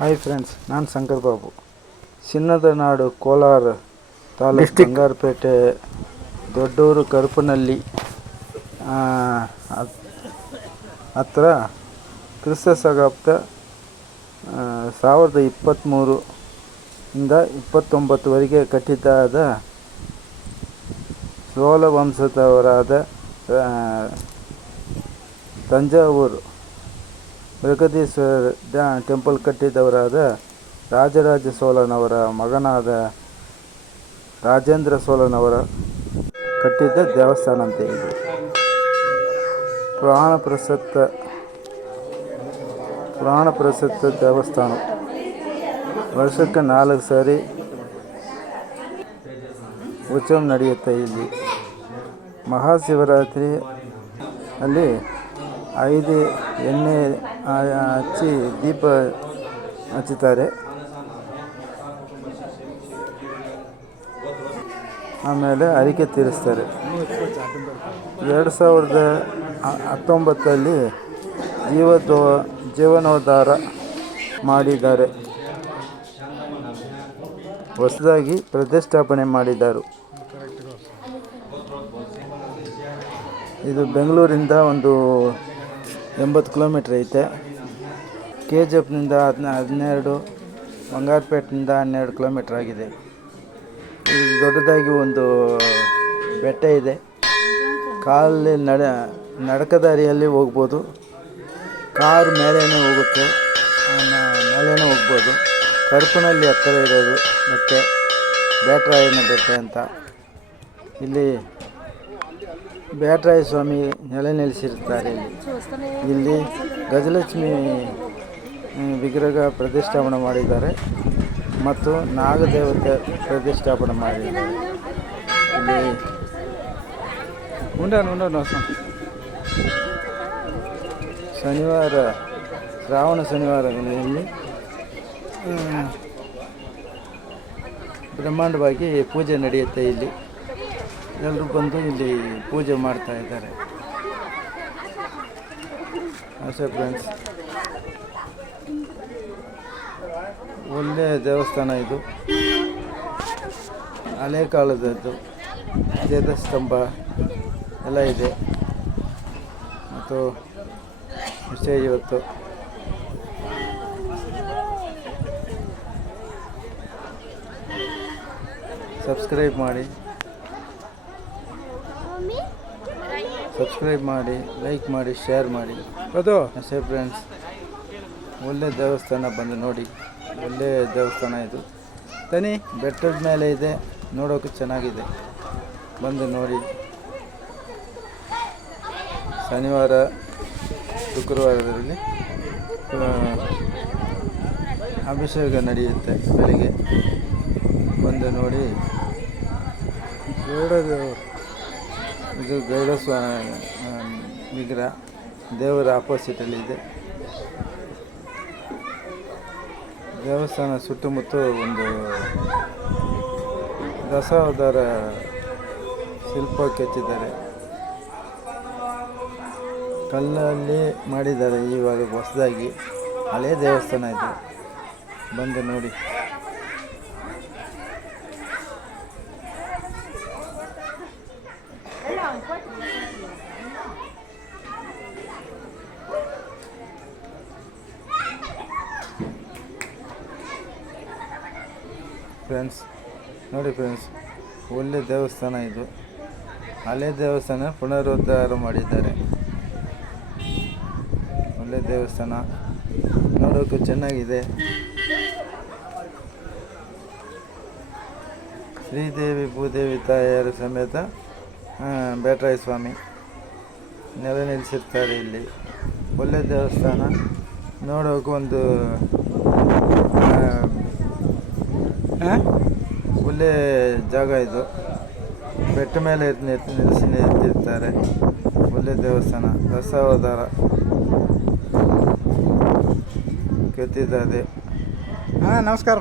Hi friends, ನಾನು ಶಂಕರ್ ಬಾಬು. ಚಿನ್ನದ ನಾಡು ಕೋಲಾರ ತಾಲೂಕು ಬಂಗಾರಪೇಟೆ ದೊಡ್ಡೂರು ಕರಪನಹಳ್ಳಿ ಹತ್ರ ಕ್ರಿಸ್ತ ಶಕಾಬ್ದ 1023 ಇಂದ 29ವರೆಗೆ ಕಟ್ಟಿದಾದ ಚೋಳ ವಂಶದವರಾದ ತಂಜಾವೂರು ಬೃಹದೀಶ್ವರ ಟೆಂಪಲ್ ಕಟ್ಟಿದವರಾದ ರಾಜರಾಜ ಚೋಳನವರ ಮಗನಾದ ರಾಜೇಂದ್ರ ಚೋಳನವರ ಕಟ್ಟಿದ್ದ ದೇವಸ್ಥಾನ ಅಂತ ಇದೆ. ಪುರಾಣ ಪ್ರಸಿದ್ಧ ದೇವಸ್ಥಾನ. ವರ್ಷಕ್ಕೆ 4 ಸಾರಿ ಉತ್ಸವ ನಡೆಯುತ್ತೆ. ಇಲ್ಲಿ ಮಹಾಶಿವರಾತ್ರಿ ಅಲ್ಲಿ 5 ಎಣ್ಣೆ ಹಚ್ಚಿ ದೀಪ ಹಚ್ಚುತ್ತಾರೆ. ಆಮೇಲೆ ಹರಕೆ ತೀರಿಸ್ತಾರೆ. 2019 ಜೀವನೋದ್ಧಾರ ಮಾಡಿದ್ದಾರೆ. ಹೊಸದಾಗಿ ಪ್ರತಿಷ್ಠಾಪನೆ ಮಾಡಿದ್ದಾರೆ. ಇದು ಬೆಂಗಳೂರಿಂದ ಒಂದು 80 ಕಿಲೋಮೀಟ್ರ್ ಐತೆ. KGFನಿಂದ 12, ಬಂಗಾರಪೇಟೆಯಿಂದ 12 ಕಿಲೋಮೀಟ್ರ್ ಆಗಿದೆ. ಇದು ದೊಡ್ಡದಾಗಿ ಒಂದು ಬೆಟ್ಟ ಇದೆ. ಕಾಲಲ್ಲಿ ನಡಕದಾರಿಯಲ್ಲಿ ಹೋಗ್ಬೋದು. ಕಾರ್ ಮೇಲೇನೇ ಹೋಗುತ್ತೆ, ಮೇಲೇನೇ ಹೋಗ್ಬೋದು. ಕರಪನಹಳ್ಳಿ ಹತ್ತಿರ ಇರೋದು ಬೇಟರಾಯನ ಬೆಟ್ಟ ಅಂತ. ಇಲ್ಲಿ ಬೇಟರಾಯ ಸ್ವಾಮಿ ನೆಲೆಸಿರುತ್ತಾರೆ. ಇಲ್ಲಿ ಗಜಲಕ್ಷ್ಮಿ ವಿಗ್ರಹ ಪ್ರತಿಷ್ಠಾಪನೆ ಮಾಡಿದ್ದಾರೆ ಮತ್ತು ನಾಗದೇವತೆ ಪ್ರತಿಷ್ಠಾಪನೆ ಮಾಡಿದ್ದಾರೆ. ಇಲ್ಲಿ ಶನಿವಾರ, ಶ್ರಾವಣ ಶನಿವಾರಗಳಲ್ಲಿ ಬ್ರಹ್ಮಾಂಡವಾಗಿ ಪೂಜೆ ನಡೆಯುತ್ತೆ. ಇಲ್ಲಿ ಎಲ್ಲರೂ ಬಂದು ಇಲ್ಲಿ ಪೂಜೆ ಮಾಡ್ತಾ ಇದ್ದಾರೆ. ಅಷ್ಟೇ ಫ್ರೆಂಡ್ಸ್, ಒಳ್ಳೆಯ ದೇವಸ್ಥಾನ ಇದು. ಹಳೆ ಕಾಲದದ್ದು ಧ್ವಜಸ್ತಂಭ ಎಲ್ಲ ಇದೆ. ಮತ್ತು ವಿಷಯ ಇವತ್ತು ಸಬ್ಸ್ಕ್ರೈಬ್ ಮಾಡಿ, ಲೈಕ್ ಮಾಡಿ, ಶೇರ್ ಮಾಡಿ. ಅದು ಅಷ್ಟೇ ಫ್ರೆಂಡ್ಸ್, ಒಳ್ಳೆ ದೇವಸ್ಥಾನ, ಬಂದು ನೋಡಿ. ಒಳ್ಳೆಯ ದೇವಸ್ಥಾನ ಇದು. ತನಿ ಬೆಟ್ಟದ ಮೇಲೆ ಇದೆ, ನೋಡೋಕೆ ಚೆನ್ನಾಗಿದೆ. ಬಂದು ನೋಡಿ. ಶನಿವಾರ, ಶುಕ್ರವಾರದಲ್ಲಿ ಅಭಿಷೇಕ ನಡೆಯುತ್ತೆ ಬೆಳಿಗ್ಗೆ. ಬಂದು ನೋಡಿ. ಇದು ಗರುಡ ವಿಗ್ರಹ ದೇವರ ಆಪೋಸಿಟಲ್ಲಿ ಇದೆ. ದೇವಸ್ಥಾನ ಸುತ್ತಮುತ್ತ ಒಂದು ದಶಾವತಾರ ಶಿಲ್ಪ ಕೆತ್ತಿದ್ದಾರೆ. ಕಲ್ಲಲ್ಲಿ ಮಾಡಿದ್ದಾರೆ. ಇವಾಗ ಹೊಸದಾಗಿ ಹಳೇ ದೇವಸ್ಥಾನ ಇದೆ. ಬಂದು ನೋಡಿ. ಫ್ರೆಂಡ್ಸ್ ನೋಡಿ ಫ್ರೆಂಡ್ಸ್, ಒಳ್ಳೆ ದೇವಸ್ಥಾನ ಇದು. ಹಳೆ ದೇವಸ್ಥಾನ ಪುನರುದ್ಧಾರ ಮಾಡಿದ್ದಾರೆ. ಒಳ್ಳೆ ದೇವಸ್ಥಾನ, ನೋಡೋಕೆ ಚೆನ್ನಾಗಿದೆ. ಶ್ರೀದೇವಿ ಭೂದೇವಿ ತಾಯಿಯರ ಸಮೇತ ಬೇಟರಾಯ ಸ್ವಾಮಿ ನೆಲೆಸಿರ್ತಾರೆ ಇಲ್ಲಿ. ಒಳ್ಳೆ ದೇವಸ್ಥಾನ, ನೋಡೋಕೆ ಒಂದು ಒಳ್ಳೆ ಜಾಗ ಇದು. ಬೆಟ್ಟ ಮೇಲೆ ನಿಂತಿರ್ತಾರೆ. ಒಳ್ಳೆ ದೇವಸ್ಥಾನ, ದಶಾವತಾರ ಕೆತ್ತಿದ್ದಾರೆ. ನಮಸ್ಕಾರ.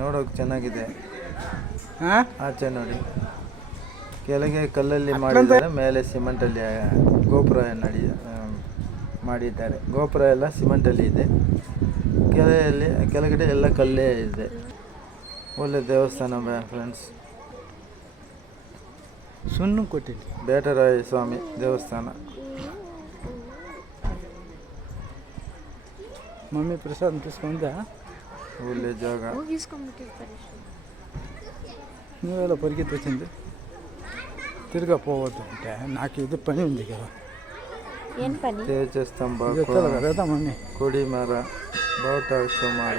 ನೋಡೋಕೆ ಚೆನ್ನಾಗಿದೆ. ಆಚೆ ನೋಡಿ, ಕೆಳಗೆ ಕಲ್ಲಲ್ಲಿ ಮಾಡಿದ್ದಾರೆ, ಮೇಲೆ ಸಿಮೆಂಟಲ್ಲಿ ಗೋಪುರ ಮಾಡಿದ್ದಾರೆ. ಗೋಪುರ ಎಲ್ಲ ಸಿಮೆಂಟಲ್ಲಿ ಇದೆ. ಕೆಳಗಡೆ ಎಲ್ಲ ಕಲ್ಲೇ ಇದೆ. ಒಳ್ಳೆ ದೇವಸ್ಥಾನ ಫ್ರೆಂಡ್ಸ್. ಸುಣ್ಣು ಕೊಟ್ಟಿಲ್ಲ. ಬೇಟರಾಯ ಸ್ವಾಮಿ ದೇವಸ್ಥಾನ. ಮಮ್ಮಿ ಪ್ರಸಾದ್ తీసుకుంದ ಒಳ್ಳೆ ಜಾಗ. నువ్వేలా పరిగెత్తి వచ్చింది తిరిగా పోవద్దు అంటే నాకు ఇది పని ఉంది కదా. ತೇಜ ಸ್ತಂಭ, ఇది ఎత్తాలి కదా మమ్మీ. ಕೊಡಿ ಮರ, ಬಾವುಟ ಮರ,